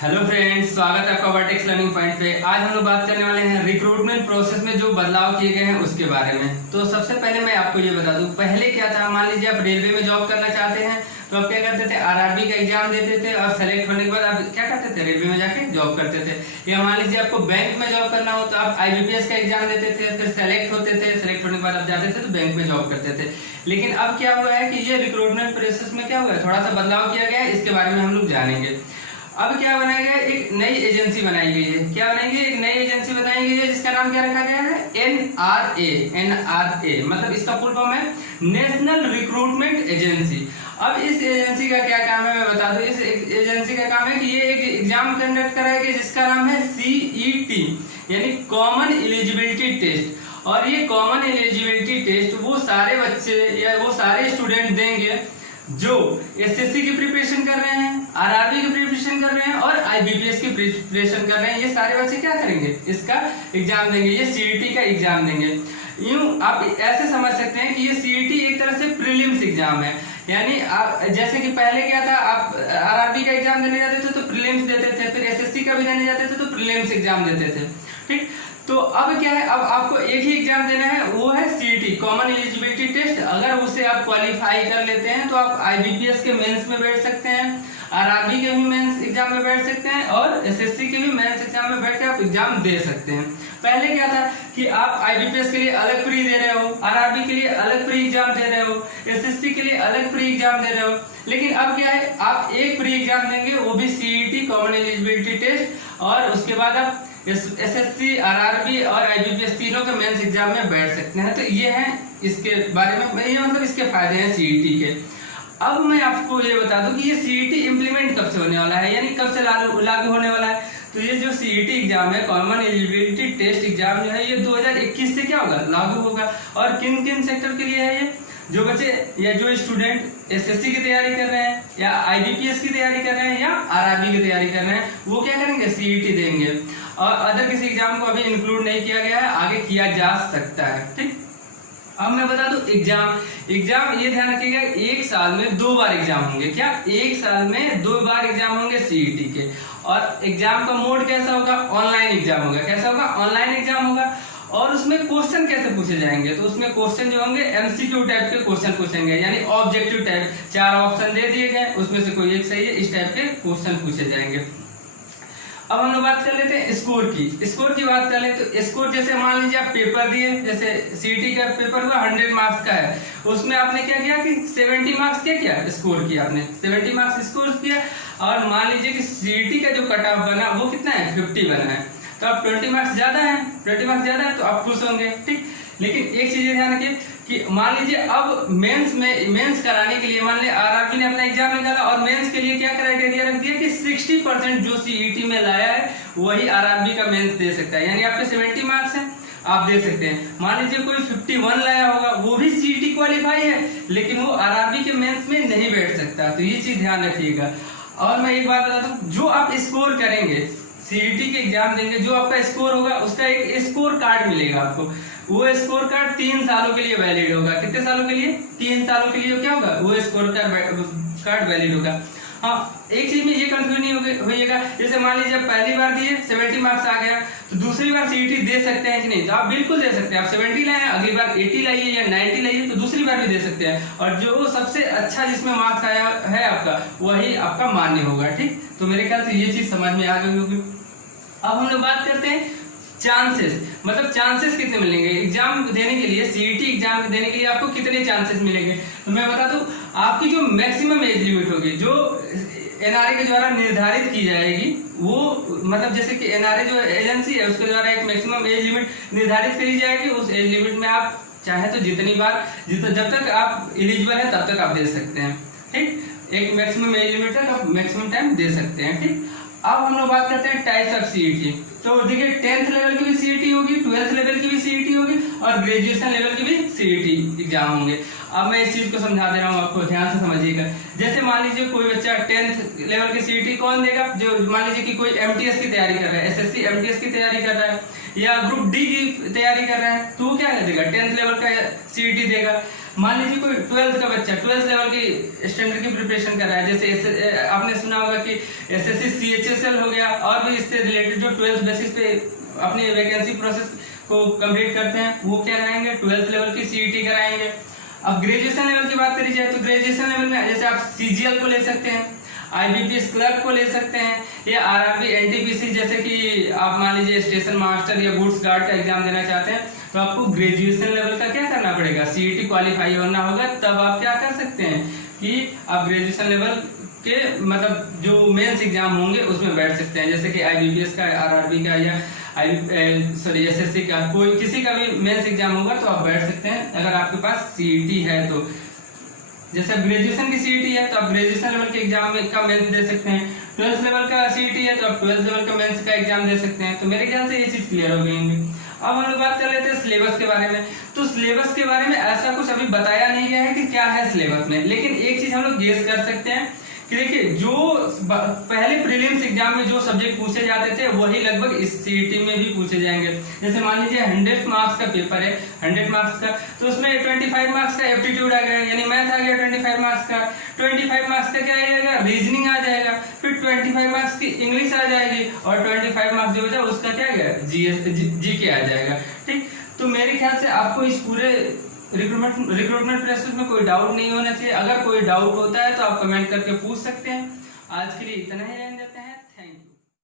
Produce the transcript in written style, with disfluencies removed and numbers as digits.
Hello friends, स्वागत है आपका वर्टेक्स लर्निंग पॉइंट पे। आज हम लोग बात करने वाले हैं रिक्रूटमेंट प्रोसेस में जो बदलाव किए गए हैं उसके बारे में। तो सबसे पहले मैं आपको ये बता दूं, पहले क्या था, मान लीजिए आप रेलवे में जॉब करना चाहते हैं तो आप क्या करते थे, आरआरबी का एग्जाम देते थे और सेलेक्ट होने के बाद आप क्या करते थे, रेलवे में जाके जॉब करते थे। या मान लीजिए आपको बैंक में जॉब करना हो तो आप आईबीपीएस का एग्जाम देते थे, फिर सेलेक्ट होते थे, सेलेक्ट होने के बाद आप जाते थे तो बैंक में जॉब करते थे। लेकिन अब क्या हुआ है कि ये रिक्रूटमेंट प्रोसेस में क्या हुआ है, थोड़ा सा बदलाव किया गया है। इसके बारे में हम लोग जानेंगे। अब क्या बनाया गया है, एक नई एजेंसी बनाई गई है। क्या बनाई गई, एक नई एजेंसी बनाई गई है जिसका नाम क्या रखा गया है, एनआरए। एनआरए मतलब इसका फुल फॉर्म है नेशनल रिक्रूटमेंट एजेंसी। अब इस एजेंसी का क्या काम है मैं बता दूं। इस एजेंसी का काम है कि ये एक एग्जाम कंडक्ट कराएगी जिसका नाम है सीईटी यानी कॉमन एलिजिबिलिटी टेस्ट। और ये कॉमन एलिजिबिलिटी टेस्ट वो सारे बच्चे या वो सारे स्टूडेंट देंगे जो एसएससी की प्रिपरेशन कर रहे हैं, आरआरबी की प्रिपरेशन कर रहे हैं और आईबीपीएस की प्रिपरेशन कर रहे हैं। ये सारे बच्चे क्या करेंगे, इसका एग्जाम देंगे, ये सीईटी का एग्जाम देंगे। यूं आप ऐसे समझ सकते हैं कि ये सीईटी एक तरह से प्रीलिम्स एग्जाम है। यानी आप जैसे कि पहले क्या था, आप आरआरबी का एग्जाम देने जाते थे तो प्रीलिम्स देते थे, फिर एसएससी का भी देने जाते थे तो प्रीलिम्स एग्जाम देते थे। ठीक, तो अब क्या है, अब आपको एक ही एग्जाम देना है, वो है सीईटी कॉमन एलिजिबिलिटी टेस्ट। अगर उसे आप क्वालिफाई कर लेते हैं तो आप आईबीपीएस के मेंस में बैठ सकते हैं, आरआरबी के भी मेंस एग्जाम में बैठ सकते हैं और एसएससी के भी मेंस एग्जाम में बैठ के आप एग्जाम दे सकते हैं। पहले क्या था कि आप आईबीपीएस के लिए अलग प्री दे रहे हो, आरआरबी के लिए अलग प्री एग्जाम दे रहे हो, एसएससी के लिए अलग प्री एग्जाम दे रहे हो। लेकिन अब क्या है, आप एक प्री एग्जाम देंगे, वो भी सीईटी कॉमन एलिजिबिलिटी टेस्ट, और उसके बाद आप एसएससी, आरआरबी और आईबीपीएस तीनों के मेंस एग्जाम में बैठ सकते हैं। तो ये है इसके बारे में, ये मतलब इसके फायदे हैं सीईटी के। अब मैं आपको ये बता दूं कि ये सीईटी इंप्लीमेंट कब से होने वाला है, यानी कब से लागू होने वाला है। तो ये जो सीईटी एग्जाम है, कॉमन एलिजिबिलिटी टेस्ट एग्जाम जो है, ये 2021 से क्या होगा, लागू होगा। और किन किन सेक्टर के लिए है ये, जो बच्चे या जो स्टूडेंट एसएससी की तैयारी कर रहे हैं या आईबीपीएस की तैयारी कर रहे हैं या आरआरबी की तैयारी कर रहे हैं, वो क्या करेंगे, सीईटी देंगे। और अदर किसी एग्जाम को अभी इंक्लूड नहीं किया गया है, आगे किया जा सकता है। ठीक, अब मैं बता दूं एग्जाम ये ध्यान रखिएगा, एक साल में 2 बार एग्जाम होंगे। क्या, एक साल में 2 बार एग्जाम होंगे सीईटी के। और एग्जाम का मोड कैसा होगा, ऑनलाइन एग्जाम होगा। कैसा होगा, ऑनलाइन एग्जाम होगा। और उसमें क्वेश्चन कैसे पूछे जाएंगे, तो उसमें क्वेश्चन जो होंगे एमसीक्यू टाइप के क्वेश्चन पूछेंगे, यानी ऑब्जेक्टिव टाइप। 4 ऑप्शन दे दिए गए, उसमें से कोई एक सही है, इस टाइप के क्वेश्चन पूछे जाएंगे। अब हम लोग बात कर लेते हैं स्कोर की। स्कोर की बात कर ले तो स्कोर, जैसे मान लीजिए आप पेपर दिए, जैसे सीईटी का पेपर हुआ 100 मार्क्स का है, उसमें आपने क्या किया कि 70 मार्क्स क्या किया, स्कोर किया आपने, 70 मार्क्स स्कोर किया। और मान लीजिए कि सीईटी का जो कट ऑफ बना वो कितना है, 50 बना है, तो आप 20 मार्क्स ज्यादा है, 20 मार्क्स ज्यादा है तो आप खुश होंगे। ठीक, लेकिन एक चीज ध्यान रखिए कि मान लीजिए अब मेंस कराने के लिए, मान लीजिए आरआरबी ने अपना एग्जाम निकाला और मेंस के लिए क्या क्राइटेरिया रख दिया कि 60% जो सीईटी में लाया है वही आरआरबी का मेंस दे सकता है। यानी आपके 70 मार्क्स हैं, आप दे सकते हैं। मान लीजिए कोई 51 लाया होगा, वो भी सीईटी क्वालिफाई है, लेकिन वो आरआरबी के मेंस में नहीं बैठ सकता। तो ये चीज ध्यान रखिएगा। और मैं एक बात बताता हूँ, जो आप स्कोर करेंगे, सीईटी के एग्जाम देंगे, जो आपका स्कोर होगा उसका एक स्कोर कार्ड मिलेगा आपको। वो स्कोर कार्ड 3 सालों के लिए वैलिड होगा। कितने सालों के लिए, 3 सालों के लिए क्या होगा, वो स्कोर कार्ड वैलिड होगा। हाँ, एक चीज में ये कंफ्यूज नहीं होइएगा, जैसे मान लीजिए आप पहली बार दिए 70 मार्क्स आ गया, तो दूसरी बार सीईटी दे सकते हैं कि नहीं, तो आप बिल्कुल दे सकते हैं। आप 70 लाए हैं, अगली बार 80 लाइए या 90 लाइए, तो दूसरी बार भी दे सकते हैं। और जो सबसे अच्छा जिसमें मार्क्स आया है आपका, वही आपका मान्य होगा। ठीक, तो मेरे ख्याल से ये चीज समझ में आ गई होगी। अब हम लोग बात करते हैं चांसेस, मतलब चांसेस कितने मिलेंगे एग्जाम देने के लिए, सीईटी एग्जाम देने के लिए आपको कितने चांसेस मिलेंगे। तो मैं बता दूं, आपकी जो मैक्सिमम एज लिमिट होगी, जो एनआरए के द्वारा निर्धारित की जाएगी, वो मतलब जैसे कि एनआरए जो एजेंसी है उसके द्वारा एक मैक्सिमम एज लिमिट निर्धारित करी जाएगी। उस एज लिमिट में आप चाहे तो जितनी बार जब तक आप एलिजिबल है तब तक आप दे सकते हैं। ठीक, एक मैक्सिमम एज लिमिट तक आप मैक्सिमम टाइम दे सकते हैं। ठीक, अब हम लोग बात करते हैं टाइप्स ऑफ सीईटी। तो देखिए 10th लेवल की भी सीईटी होगी, 12th लेवल की भी सीईटी होगी और ग्रेजुएशन लेवल की भी सीईटी एग्जाम होंगे। अब मैं इस चीज को समझा दे रहा हूँ, आपको ध्यान से समझिएगा। जैसे मान लीजिए कोई बच्चा 10th लेवल की सीईटी कौन देगा, जो मान लीजिए कि कोई एमटीएस की तैयारी कर रहा है, एसएससी एमटीएस की तैयारी कर रहा है या ग्रुप डी की तैयारी कर रहा है, तो वो क्या देगा, 10th लेवल का सीईटी देगा। मान लीजिए कोई 12th का बच्चा 12th लेवल की स्टैंडर्ड की प्रिपरेशन कर रहा है, जैसे आपने सुना होगा कि एसएससी सीएचएसएल हो गया, और भी इससे रिलेटेड जो 12th बेसिस पे अपनी वैकेंसी प्रोसेस को कंप्लीट करते हैं, वो क्या कराएंगे, 12th लेवल की सीईटी कराएंगे। अब ग्रेजुएशन लेवल की बात करी जाए तो ग्रेजुएशन लेवल में जैसे आप सीजीएल को ले सकते हैं, आईबीपीएस क्लर्क को ले सकते हैं, या आरआरबी एनटीपीसी जैसे कि आप मान लीजिए स्टेशन मास्टर या गुड्स गार्ड का एग्जाम देना चाहते हैं, तो आपको ग्रेजुएशन लेवल का क्या करना पड़ेगा, सीईटी क्वालिफाई होना होगा, तब आप क्या कर सकते हैं कि आप ग्रेजुएशन लेवल के मतलब जो मेंस एग्जाम होंगे उसमें बैठ सकते हैं, जैसे कि आईबीपीएस का, आरआरबी का, या एसएससी का, कोई किसी का भी मेंस एग्जाम होगा तो आप बैठ सकते हैं अगर आपके पास सीईटी है। तो जैसे ग्रेजुएशन की सीईटी है तो आप ग्रेजुएशन लेवल के एग्जाम का मेंस दे सकते हैं, 12th लेवल का सीईटी है तो आप 12th लेवल का मेंस का एग्जाम दे सकते हैं। तो मेरे ख्याल से ये चीज क्लियर हो गई होंगी। अब हम लोग बात कर लेते हैं सिलेबस के बारे में। तो सिलेबस के बारे में ऐसा कुछ अभी बताया नहीं गया है कि क्या है सिलेबस में, लेकिन एक चीज हम लोग गेस कर सकते हैं कि देखिए जो पहले प्रीलिम्स एग्जाम में जो सब्जेक्ट पूछे जाते थे वही लगभग इस सीईटी में भी पूछे जाएंगे। जैसे मान लीजिए 100 मार्क्स का पेपर है, 100 मार्क्स का, तो उसमें 25 मार्क्स का एप्टीट्यूड आ गया, यानी मैथ आ गया 25 मार्क्स का, 25 मार्क्स का क्या आ जाएगा, रीजनिंग आ जाएगा, फिर 25 मार्क्स की इंग्लिश आ जाएगी, और 25 मार्क्स जो बचा उसका क्या आएगा, जीके आ जाएगा। ठीक, तो मेरे ख्याल से आपको इस पूरे रिक्रूटमेंट प्रोसेस में कोई डाउट नहीं होना चाहिए। अगर कोई डाउट होता है तो आप कमेंट करके पूछ सकते हैं। आज के लिए इतना ही रहने देते हैं।